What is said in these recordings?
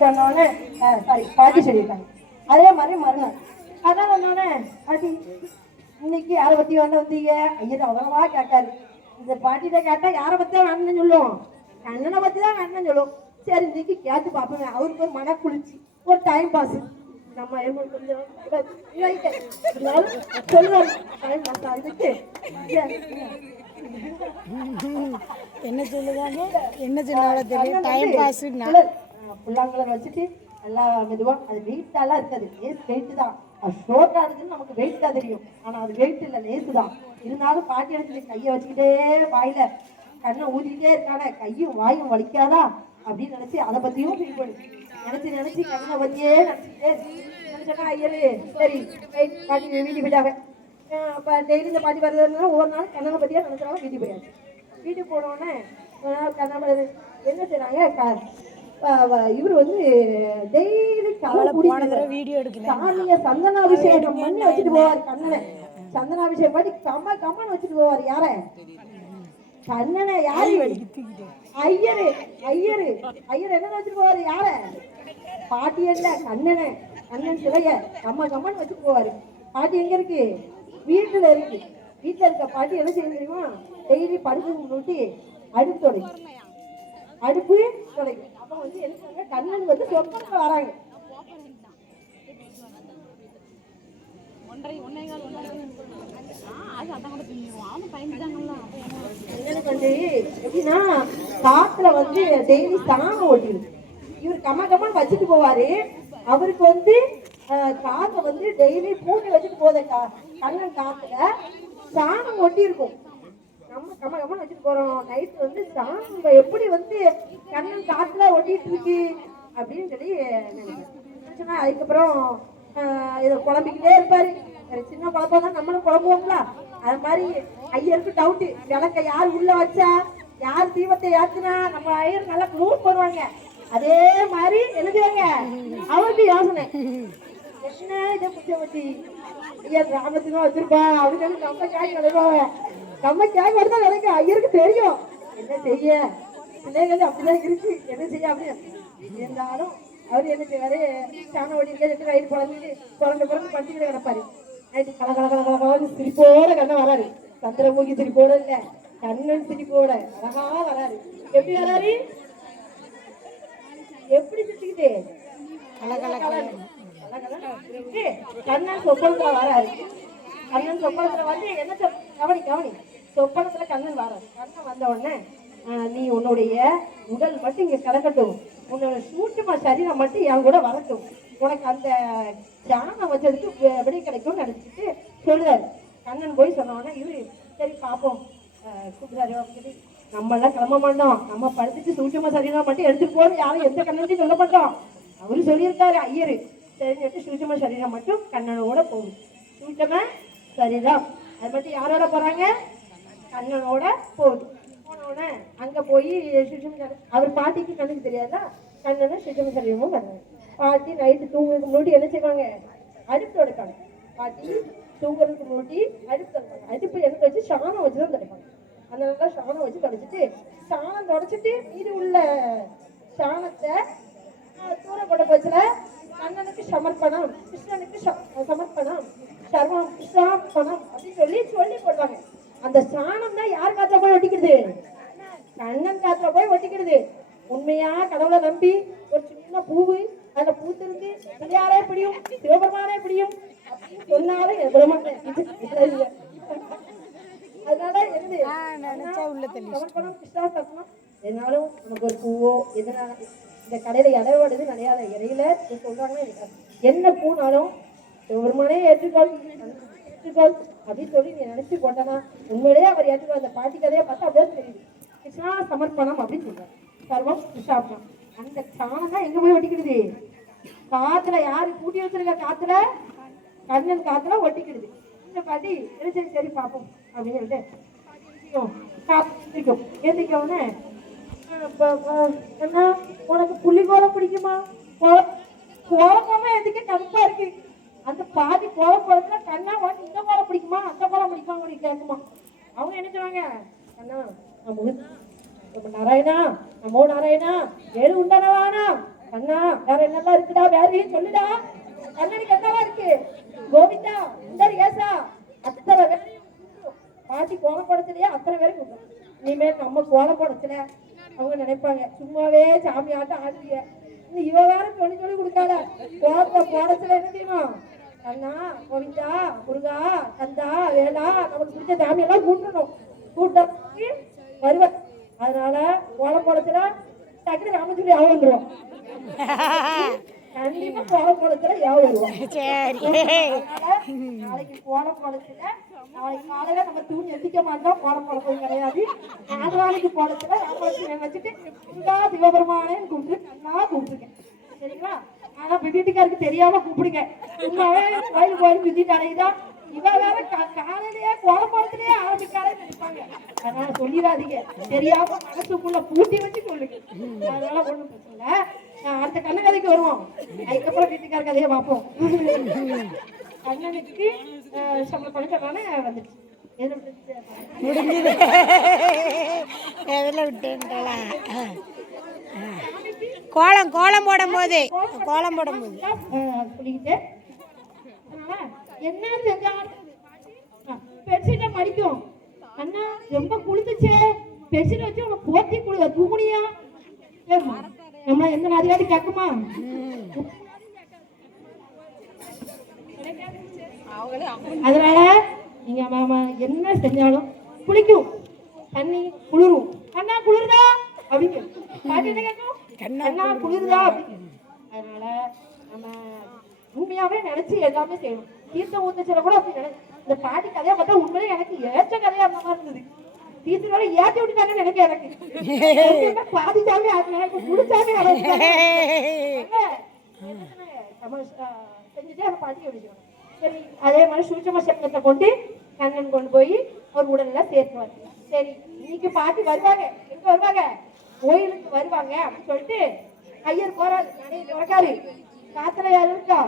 சொன்னோடனே சாரி பாட்டி சொல்லியிருக்காங்க. அதே மாதிரி மறுநாள் அதான் வந்தோடனே பாட்டி இன்னைக்கு யாரை பத்தி வந்தீங்க ஐயர் அவ்வளவா கேட்டாரு. இந்த பாட்டிகிட்ட கேட்டா யாரை பத்தி தான் வேணும்னு சொல்லுவோம், கண்ணனை பத்தி தான் வேணும்னு சொல்லுவோம். சரி இன்னைக்கு கேட்டு பார்ப்போம். அவருக்கு ஒரு மன குளிர்ச்சி, ஒரு டைம் பாஸ். நம்ம கொஞ்சம் சொல்லுவாரு டைம் பாஸ் ஆகுதுக்கு. என்ன சொல்லுவாங்க, என்ன சொல்லுவாங்க தெரியும், டைம் பாஸ். புல்லாங்கலர் வச்சுட்டு நல்லா மெதுவா, அது வெயிட்டாலாம் இருக்காது, லேஸ் வெயிட் தான். அது ஷோர்ட்டா இருக்குன்னு நமக்கு வெயிட் தான் தெரியும், ஆனா அது வெயிட் இல்லை, லேசு தான். இருந்தாலும் பாட்டி எடுத்து கையை வச்சுக்கிட்டே வாயில கண்ணை ஊதிக்கிட்டே இருக்கானே, கையும் வாயும் வலிக்காதா அப்படின்னு நினைச்சு அதை பத்தியும் ஃபீல் பண்ணி நினைச்சு கண்ணை பத்தியே நினைச்சுக்கிட்டே நினைச்சோன்னா ஐயரு சரி பாட்டி வீட்டுக்கு போயிட்டாங்க. இப்போ டெய்லி இந்த பாட்டி வர்றதுனால ஒவ்வொரு நாள் கண்ணனை பத்தியா நினைச்சாலும் வீட்டுக்கு போயாச்சு. வீட்டுக்கு போனோடனே கண்ணை என்ன செய்றாங்க, இவர் வந்து டெய்லி வீடியோ சாமிய சந்தனாபிஷேகம் பண்ணி வச்சுட்டு போவார். கண்ணனை சந்தனாபிஷேகம் பண்ணி கம்மன் வச்சுட்டு போவார். யார கண்ணனை? யாரு? ஐயரு. என்ன வச்சுட்டு போவாரு? யார? பாட்டி இல்ல, கண்ணனை. கண்ணன் சிலைய கம்மன் வச்சுட்டு போவாரு. பாட்டி எங்க இருக்கு? வீட்டுல இருக்கு. வீட்டுல இருக்க பாட்டி என்ன செய்ய தெரியுமா, டெய்லி படுத்து மூட்டி அடுப்பு தொடைக்கும். அப்ப வந்து என்ன கண்ணன் வந்து சொப்பனத்துல வராங்க. வந்து எப்படின்னா காத்துல வந்து டெய்லி சாணம் ஓட்டிடு. இவர் கம்மன் வச்சுட்டு போவாரு. அவருக்கு வந்து காத்த வந்து டெய்லி பூட்டி வச்சுட்டு போத கண்ணன் காத்துல சாணம் ஒட்டி இருக்கும். நம்ம கம்மன் வச்சுட்டு போறோம். நைட் வந்து சாணம் எப்படி வந்து கண்ணன் காத்துல ஒட்டிட்டு இருக்கு அப்படின்னு சொல்லி நினைச்சேன். அதுக்கப்புறம் இதை குழம்பிக்கிட்டே இருப்பாரு. சின்ன குழப்பம் தான், நம்மளும் குழம்புவோங்களா? அது மாதிரி ஐயருக்கு டவுட்டு, விளக்க யார் உள்ள வச்சா, யார் தீபத்தை ஏத்துனா, நம்ம ஐயர் நல்லா க்ளூஸ் பண்ணுவாங்க. அதே மாதிரி எழுதுவாங்க. அவருக்கு யோசனை என்ன, இதை புத்தி ஐயர் கிராமத்துக்கு வச்சிருப்பா அப்படின்னு நம்ம காய் நினைப்பாங்க. நம்ம காய் மட்டும் நினைக்க ஐயருக்கு தெரியும் என்ன செய்ய, பிள்ளைகள் அப்படிதான் இருக்கு, என்ன செய்ய அப்படின்னு. இருந்தாலும் அவர் என்ன செய்வாரு, சாணம் ஓடிட்டு வயிறு குழந்தைட்டு படுத்துக்கிட்டு கிடப்பாரு. நைட்டு கலகலகலகலன்னு சிரிப்போட கண்ணன் வராரு. சந்திரமுகி சிரிப்போட இல்ல, கண்ணன் சிரிப்போட அழகா வராரு. எப்படி வராரு? எப்படி சிரிச்சுக்கிட்டு கண்ணன் சொப்பனத்துல வராரு. கண்ணன் சொப்பனத்துல வந்து என்ன கவனி சொப்பனத்துல கண்ணன் வராரு. கண்ணன் வந்த உடனே நீ உன்னுடைய உடல் மட்டும் இங்க கிடக்கட்டும், உன்னோட சூட்சும சரீரம் மட்டும் என் கூட வரட்டும், உனக்கு அந்த தியானம் வச்சதுக்கு விடை கிடைக்கும்னு நினைச்சிட்டு சொல்றாரு. கண்ணன் போய் சொன்னோன்னா இவரு சரி பார்ப்போம் கூப்பிடுறாரு. நம்ம எல்லாம் கிளம்ப மாட்டோம், நம்ம படுத்துட்டு சூட்சும சரீரம் மட்டும் எடுத்துட்டு போறோம், யாரும் எந்த கண்ணனையும் சொல்ல மாட்டோம். அவரு சொல்லியிருக்காரு ஐயரு. தெரிஞ்சுட்டு சூட்சும சரீரம் மட்டும் கண்ணனோட போகும். சூட்சும சரீரம் அது மட்டும் யாரோட போறாங்க? கண்ணனோட போகுது. போனோடனே அங்க போய் அவர் பாட்டிக்கு கண்ணுக்கு தெரியாதா, கண்ணனும் சூட்சும சரீரமும் வர்றாங்க. பாட்டி நைட்டு தூங்குறதுக்கு முன்னாடி என்ன செய்வாங்க, அடுப்பு துடைப்பாங்க. பாட்டி தூங்குறதுக்கு முன்னாடி அடுப்பு துடைப்பாங்க. அடுப்பு எடுத்து வச்சு சாணம் வச்சுதான் துடைப்பாங்க. அதனால சாணம் வச்சு துடைச்சிட்டு, சாணம் துடைச்சிட்டு மீது உள்ள சாணத்தை தூர கொண்ட போச்சுல கண்ணனுக்கு சமர்ப்பணம், கிருஷ்ணனுக்கு சமர்ப்பணம், சர்வம் கிருஷ்ணார்ப்பணம் அப்படின்னு சொல்லி போடுவாங்க. அந்த சாணம் தான் யார் காத்துல போய் ஒட்டிக்கிறது? கண்ணன் காத்துல போய் ஒட்டிக்கிறது. உண்மையா கடவுளை நம்பி ஒரு சின்ன பூவு அந்த பூத்திருந்து யாரே பிடியும், சிவபெருமானே பிடியும் அப்படின்னு சொன்னாலும் அதனால சமர்ப்பணம் கிருஷ்ணார்ப்பணம். என்னாலும் நமக்கு ஒரு பூவோ எதனால இந்த கடையில இடையோடுது நிறையாத இடையில சொல்றாங்கன்னா என்ன பூனாலும் சிவபெருமானே ஏற்றுக்கொள் அப்படின்னு சொல்லி நீ நினைச்சு கொண்டனா உண்மையிலேயே அவர் ஏற்றுக்கொள். அந்த பாட்டி கதையை பார்த்தா அப்படியே தெரியுது. கிருஷ்ணா சமர்ப்பணம் அப்படின்னு சொல்றாரு. சர்வம் கிருஷ்ணார்ப்பணம். அந்த சாணம் தான் எங்க போய் ஒட்டிக்கிடுது? காத்துல. யாரு கூட்டி வச்சிருக்க காத்துல? கண்ணன் காத்துல ஒட்டிக்கிடுது. இந்த பாட்டி சரி பார்ப்போம் அப்படின்னு சொல்லிட்டு எந்திரிக்கவுன்னு என்ன உனக்கு புள்ளிக்கோலம் பிடிக்குமா? கோலமே எதுக்கு கருப்பா இருக்கு. அந்த பாதி கோலம் போறதுல கண்ணா உனக்கு இந்த கோலம் பிடிக்குமா அந்த கோலம் பிடிக்குமா கேட்குமா? அவங்க என்ன சொல்லுவாங்க, கண்ணா நம்ம நாராயணா நமோ நாராயணா வேறு உண்டானவானா அண்ணா வேற என்னெல்லாம் இருக்குடா, வேறையும் சொல்லுடா. கண்ணனுக்கு என்னவா இருக்கு? கோவிந்தா, இந்த ஏசா, அத்தனை வேலையும் பாட்டி கோலம் போடத்திலேயே அத்தனை பேரும் கூப்பிடும். இனிமேல் நம்ம கோலம் போடத்துல அவங்க நினைப்பாங்க சும்மாவே சாமி ஆட்டம் ஆடுவீங்க, இவ வேற சொல்லி சொல்லி கொடுக்காத. கோலத்தை போடத்துல என்ன செய்யணும்? அண்ணா, கோவிந்தா, முருகா, கந்தா, வேலா, நமக்கு பிடிச்ச சாமி எல்லாம் கூட்டணும். கூட்டத்துக்கு வருவேன். அதனால கோலம் போடத்துல டக்குனு ராமச்சூரி யாவும் வந்துடும். கண்டிப்பா கோலம் போடத்துல யாவும் வருவோம். நாளைக்கு கோலம் போடத்துல நாளைக்கு காலையில நம்ம தூணி எந்திக்க மாட்டோம். கோலம் போடுறது கிடையாது. நாளைக்கு போடத்துல ராமலட்சுமி வச்சுட்டு சிவபெருமானேன்னு கூப்பிட்டு நல்லா கூப்பிட்டுருக்கேன். சரிங்களா? ஆனா வீட்டுக்காருக்கு தெரியாம கூப்பிடுங்க. சும்மாவே கோயில் கோயில் விதிட்டு அலையுதான். இவ வேற காலையிலேயே கோலம் போடத்திலேயே ஆரம்பிக்காரன்னு நினைப்பாங்க. அதனால சொல்லிடாதீங்க. தெரியாம மனசுக்குள்ள பூட்டி வச்சு சொல்லுங்க. அதனால ஒண்ணும் பிரச்சனை இல்லை. அடுத்த கண்ண கதைக்கு வருவோம். அதுக்கப்புறம் வீட்டுக்கார கதையை பார்ப்போம். கண்ணனுக்கு சம்பளம் பண்ணிட்டோம்னாலே வந்துடுச்சு. முடிஞ்சது. எதில் விட்டேன்டா? கோலம் போடும் போது சொல்லிக்கிட்டு என்ன செஞ்சாலும் பெட்ஷீட்டை மடிக்கும். அண்ணா ரொம்ப குளிர்ந்துச்சே, பெட்ஷீட் வச்சு உனக்கு போத்தி குளிர தூங்குனியா? நம்ம எந்த நாதிகாட்டி கேட்குமா? அதனால நீங்க என்ன செஞ்சாலும் குளிக்கும், தண்ணி குளிரும். அண்ணா குளிருதா அப்படின்னு பாட்டி என்ன கேட்கும்? அண்ணா குளிருதா அப்படின்னு. அதனால நம்ம உண்மையாவே நினைச்சு எல்லாமே செய்யணும். தீர்த்தம் ஊத்துச்சுல கூட அப்படி நினைச்சு. இந்த பாட்டி கதையா பார்த்தா உண்மையிலே எனக்கு ஏற்ற கதையா அந்த மாதிரி இருந்தது. தீர்த்து வேற ஏற்றி விட்டுட்டாங்கன்னு நினைக்க எனக்கு பாதி சாமி எனக்கு முழு சாமி செஞ்சுட்டு அந்த பாட்டியை விடுக்கணும். சரி, அதே மாதிரி சூட்சம சக்கரத்தை கொண்டு கண்ணன் கொண்டு போய் அவர் உடல்ல சேர்த்துவார். சரி, இன்னைக்கு பாட்டி வருவாங்க. எங்க வருவாங்க? கோயிலுக்கு வருவாங்க அப்படின்னு சொல்லிட்டு ஐயர் போறாரு. நிறைய திறக்காரு. காத்துல யாரு இருக்கா?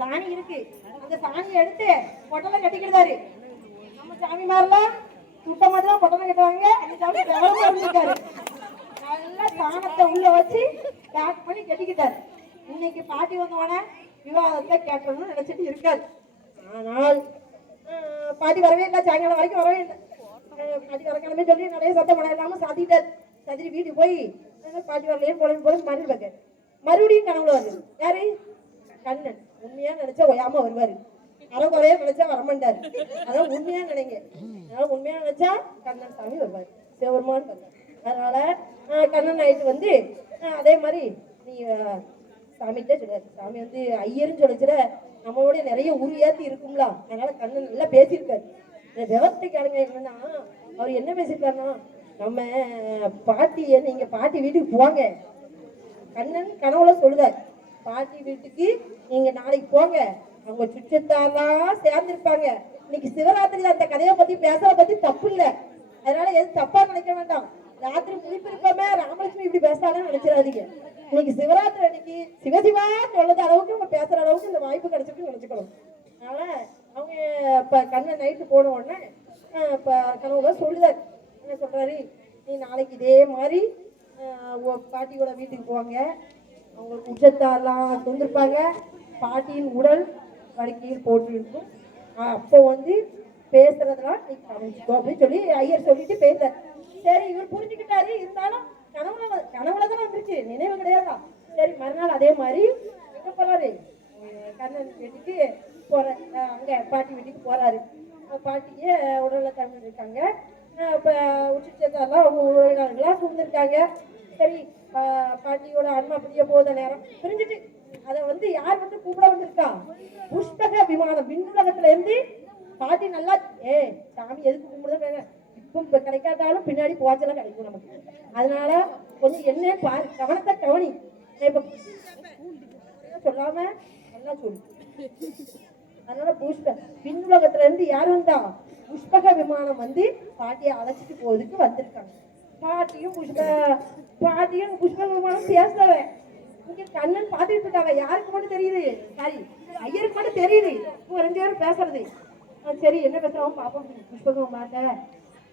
சாணி இருக்கு. அந்த சாணியை எடுத்து பொட்டலை கட்டிக்கிட்டாரு. நம்ம சாமி மாதிரிலாம் சுட்ட மாதிரிலாம் பொட்டலை கட்டுவாங்க. அந்த சாமி விவரமா இருந்திருக்காரு. நல்லா சாணத்தை உள்ள வச்சு பேக் பண்ணி கட்டிக்கிட்டாரு. இன்னைக்கு பாட்டி வந்தோடனே விவாதத்தை கேட்கணும்னு நினைச்சிட்டு இருக்காரு. ஆனால் பாட்டி வரவே இல்லை. சாயங்காலம் வரைக்கும் வரவே இல்லை. பாட்டி வரக்கிழமை சொல்லி நிறைய சத்தம் பண்ண இல்லாம சாத்திட்டாரு. சதிரி வீட்டுக்கு போய் பாட்டி வரலையே போல மறுபடியும் மறுபடியும் கனவுல வருது. யாரு? கண்ணன். உண்மையா நினைச்சா ஒயாம வருவாரு. அறகுறையா நினைச்சா வரமாட்டாரு. அதான் உண்மையா நினைங்க. அதனால உண்மையா நினைச்சா கண்ணன் சாமி வருவாரு, சிவபெருமான் வருவார். அதனால கண்ணன் நைட்டு வந்து அதே மாதிரி நீ சாமிகிட்டே சொல்லுவாரு. சாமி வந்து ஐயர்னு சொல்லிச்சுல நம்மளோட நிறைய உருயாத்தி இருக்கும்ல. அதனால கண்ணன் நல்லா பேசியிருக்காரு. இந்த விவரத்தை கேளுங்க. என்னன்னா அவர் என்ன பேசியிருக்காருன்னா, நம்ம பாட்டிய நீங்க பாட்டி வீட்டுக்கு போங்க. கண்ணன் கனவுல சொல்லுதார், பாட்டி வீட்டுக்கு நீங்க நாளைக்கு போங்க. அவங்க சுற்றத்தாலாம் சேர்ந்திருப்பாங்க. இன்னைக்கு சிவராத்திரி அந்த கதையை பத்தி பேசுறத பத்தி தப்பு இல்லை. அதனால எது தப்பா நினைக்க வேண்டாம். ராத்திரி முழிப்பு இருக்காம ராமலட்சுமி இப்படி பேசாலும் நினைச்சிடாதீங்க. இன்னைக்கு சிவராத்திரி அன்னைக்கு சிவசிவா சொல்றது அளவுக்கு நம்ம பேசுற அளவுக்கு இந்த வாய்ப்பு கிடைச்சிருக்கு நினைச்சுக்கணும். அதனால அவங்க இப்ப கண்ணன் நைட்டு போன உடனே இப்ப கனவுல சொல்லுதார். என்ன சொல்றாரு? நீ நாளைக்கு இதே மாதிரி பாட்டியோட வீட்டுக்கு போவாங்க. அவங்களுக்கு உச்சத்தாலாம் தந்திருப்பாங்க. பாட்டியின் உடல் வடிக்கையில் போட்டு இருக்கும். அப்போ வந்து பேசுறதெல்லாம் நீ கவனிச்சுக்கோ அப்படின்னு சொல்லி ஐயர் சொல்லிட்டு பேசுறாரு. சரி, இவர் புரிஞ்சுக்கிட்டாரு. இருந்தாலும் கனவுல தான் வந்துருச்சு, நினைவு கிடையாதா? சரி, மறுநாள் அதே மாதிரி எங்க போறாரு? கண்ணன் வீட்டுக்கு போற. அங்க பாட்டி வீட்டுக்கு போறாரு. பாட்டிக்கு உடல்ல தமிழ் இருக்காங்க. இப்ப உச்சிச்சத்தாலாம் அவங்க உறவினர்கள்லாம் சூழ்ந்திருக்காங்க. சரி, பாட்டியோட அன்மா பிரிய போத நேரம் பிரிஞ்சுட்டு அதை வந்து யார் வந்து கூப்பிட வந்திருக்கா? புஷ்பக விமானம் விண்ணுலகத்துல இருந்து பாட்டி நல்லா சாமி எதுக்கு கும்பிடுறது இப்போ கிடைக்காட்டாலும் பின்னாடி போச்செல்லாம் கிடைக்கும் நமக்கு. அதனால கொஞ்சம் என்ன பாரு, கவனத்தை கவனி. இப்ப சொல்லாம நல்லா சொல்லு. அதனால புஷ்ப விண்ணுலகத்துல இருந்து யார் வந்தா? புஷ்பக விமானம் வந்து பாட்டியை அழைச்சிட்டு போறதுக்கு வந்திருக்காங்க. பாட்டியும் புஷ்பக விமானம் பேசுறவன் இங்க கண்ணன் பாத்துட்டு இருக்காங்க. யாருக்கு மட்டும் தெரியுது? சாரி, ஐயருக்கு மட்டும் தெரியுது. இவங்க 2 பேரும் பேசுறது. சரி, என்ன பேசுறோம் பாப்போம். புஷ்பக விமானத்தை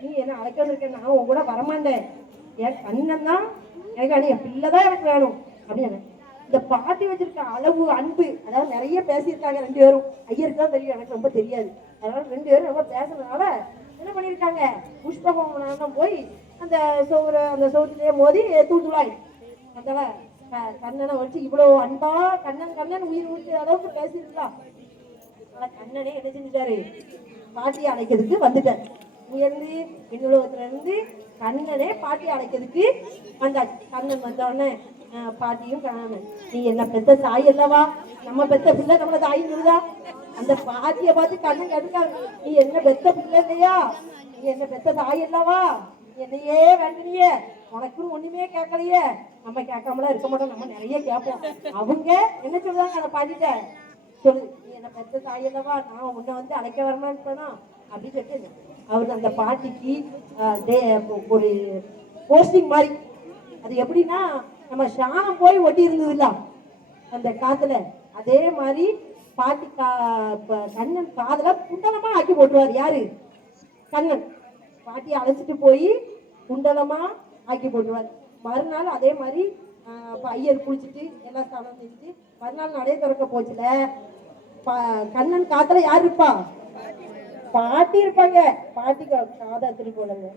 நீ என்ன அழைக்க வந்திருக்க? நான் உன் கூட வரமாட்டேன். என் கண்ணன் தான் எனக்கு, என் பிள்ளைதான் எனக்கு வேணும். அப்படின்னு இந்த பாட்டி வச்சிருக்க அளவு அன்பு, அதாவது நிறைய பேசியிருக்காங்க ரெண்டு பேரும். ஐயருக்கு தான் தெரியும், எனக்கு ரொம்ப தெரியாது. அதனால ரெண்டு பேரும் ரொம்ப பேசுறதுனால என்ன பண்ணியிருக்காங்க, புஷ்பகம் போய் அந்த சோத்துலயே மோதி தூத்துலாய் அதனால கண்ணனை வச்சு இவ்வளவு அன்பா கண்ணன் உயிர் ஊற்றி அளவுக்கு பேசியிருக்கலாம். கண்ணனே என்ன செஞ்சுட்டாரு, பாட்டியை அழைக்கிறதுக்கு வந்துட்டார். உயர்ந்து விண்ணுலகத்துல இருந்து கண்ணனே பாட்டி அழைக்கிறதுக்கு வந்தாச்சு. கண்ணன் வந்தோடனே பாட்டியும் கண்ணன், நீ என்ன பெத்த தாய் அல்லவா, நம்ம பெத்த பிள்ளை நம்மள தாய் சொல்லுதா. அந்த பாட்டியை பார்த்து கண்ணன் கேட்டுக்காங்க, நீ என்ன பெத்த பிள்ளை இல்லையா, நீ என்ன பெத்த தாய் அல்லவா, என்னையே வேண்டினியே, உனக்குன்னு ஒண்ணுமே கேட்கலையே. நம்ம கேட்காமலாம் இருக்க மாட்டோம், நம்ம நிறைய கேட்போம். அவங்க என்ன சொல்லுவாங்க அந்த பாட்டிட்ட, சொல்லு நீ என்ன பெத்த தாய் அல்லவா, நான் உன்னை வந்து அழைக்க வரமான்னு போனா அப்படின்னு சொல்லிட்டு அவர் அந்த பாட்டிக்கு ஒரு போஸ்டிங் மாதிரி. அது எப்படின்னா, நம்ம சாணம் போய் ஒட்டி இருந்தது இல்ல அந்த காத்துல, அதே மாதிரி பாட்டி கண்ணன் காதுல குண்டலமா ஆக்கி போட்டுருவார். யாரு, கண்ணன் பாட்டியை அழைச்சிட்டு போய் குண்டலமா ஆக்கி போட்டுருவார். மறுநாள் அதே மாதிரி ஐயர் குளிச்சுட்டு எல்லா ஸ்நானம் செஞ்சுட்டு மறுநாள் நடை திறக்க போச்சுல, கண்ணன் காத்துல யார் இருப்பா, பாட்டி இருப்பாங்க. பாட்டிக்கு காதா திரு போலங்க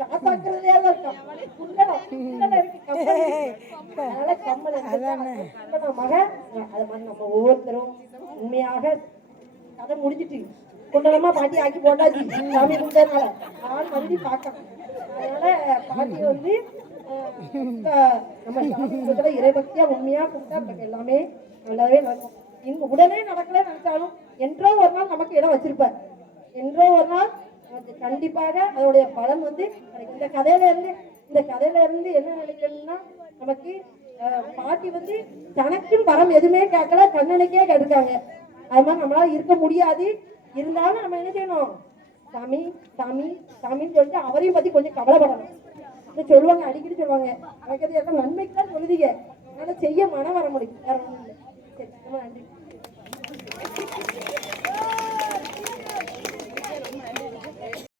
காத்தாக்குறதே இருக்கா மக. அது மாதிரி நம்ம ஒவ்வொருத்தரும் உண்மையாக கதை முடிஞ்சிட்டு குண்டலமா பாட்டி ஆக்கி போட்டாச்சு சாமி குண்டனால நான் மறுபடியும் பார்க்கணும். அதனால பாட்டி வந்து நம்ம சாமி இறைபக்தியா உண்மையா கும்பிட்டா எல்லாமே நல்லாவே நடக்கும். இங்க உடனே நடக்கல நினைச்சாலும் என்றோ ஒரு நாள் நமக்கு இடம் வச்சிருப்பார். என்றோ ஒரு நாள் நமக்கு கண்டிப்பாக அதோடைய பலன் வந்து இந்த கதையில இருந்து என்ன நினைக்கணும்னா, நமக்கு பாட்டி வந்து தனக்கும் வரம் எதுவுமே கேட்கல, கண்ணனுக்கே கேட்டிருக்காங்க. அது மாதிரி நம்மளால இருக்க முடியாது. இருந்தாலும் நம்ம என்ன செய்யணும், சாமி சாமி சாமின்னு சொல்லிட்டு அவரையும் பத்தி கொஞ்சம் கவலைப்படணும். சொல்லுவாங்க, அடிக்கடி சொல்லுவாங்க, எனக்கு அது எல்லாம் நன்மைக்கு தான் சொல்லுதீங்க, அதனால செய்ய மனம் வர முடியும்.